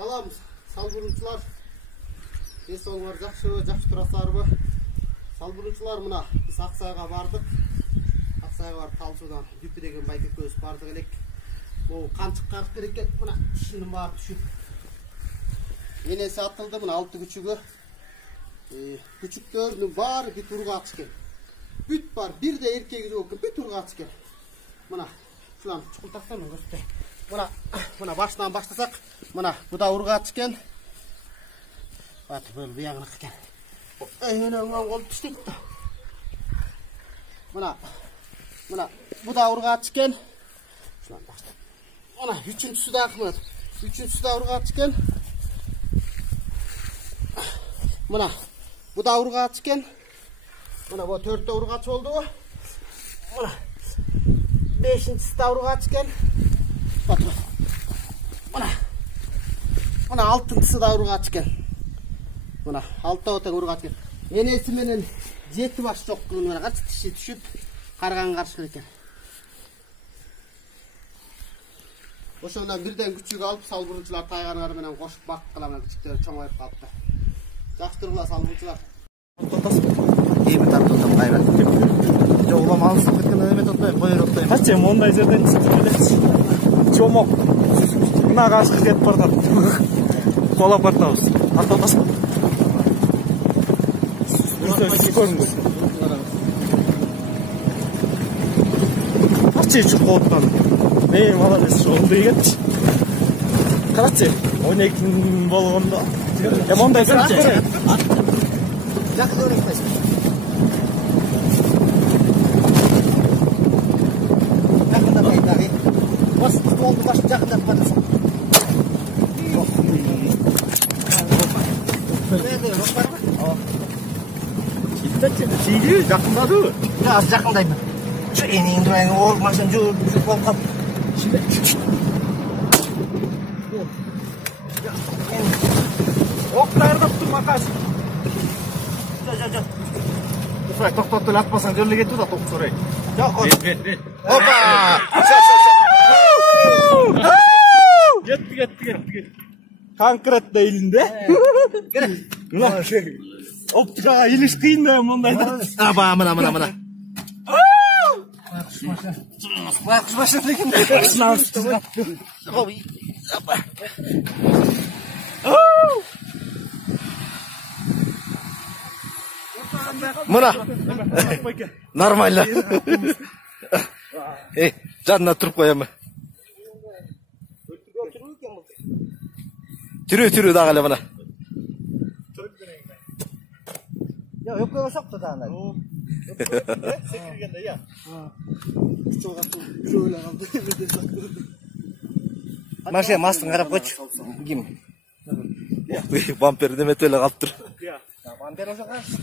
Salam, salburunçular. Esоңор жакшы турасыздарбы? Салбурунчулар, мына биз Аксайга бардык. Аксайга барып Талсуудан Дүпү деген байкекебиз бардык элек. Могу канчык карып керек экен, мына ишинин баары түшүп. Энеси атылды, мына 6 күчүгү. Күчүктөрдүн баары бүт ургач экен. Бүт бар, бир де эркеги жок экен, бүт ургач экен. Мына шулан чукултактан көрсөтөйүн. Мына башынан баштасак, мына бу да ургач экен. Бат бул биягыныкы экен. Энеңнен кол түштүк да. Мына бу да ургач экен. Шулан баштап. Мына үчүнчүсү да акмат. Үчүнчүсү да ургач экен. Мына бу да ургач экен. Мына бу 4 ургач болду. Мына 5-инчisi да ургач экен. Мына 6-ынчысы да ургач экен. Мына 6 тең ургач экен. Энеси менен 7 баш жок кылын мына качы тиши түшүп карган каршы экен. Ошондон бирден күчүк алып салбурунчулар тайгандар менен кошуп баккыла менен кичиктер чоңоюп калыпты. Жактыргыла салбурунчулар. Эми тартып кайра. Жок, улам алысып кеткен эме тотпойм, койор отпойм. Качы мондай жерден чыгып келечи. Чомок. Мына каршы кетип барат. Колап бартабыз. Артабыз. Качы чук колуптан. Молодец, ондай кетчи. Карачы, 12 болгондо. Мондай качы. Жакын өрөйсүз. Жакында кайдагы. Бас толду баш жакында барасың. Сиги жакындады. Я аз жакындаймын. Şu eneyim durayın, o maşın şu kol kap. Şimdi. Oktardып durma kaç. Жоқ. Ufak toktottu atmasan görle getir da tok soray. Жоқ, o. Hoppa! Gitti. Konkret de elinde. Ulan optikaga iliş kıyın da mondayda. Aba, mına. Kuş başın dekin. Sınav sınav. Mına. Нормально. Жанына тұрып қоямын. Түрі дағылы мұна. Өкпеге соқты да андай. Секіргенде, я. Машина мастын қарап қойшы. Кім? Бампер деме төлі қалып тұр. Бампер осы қарсы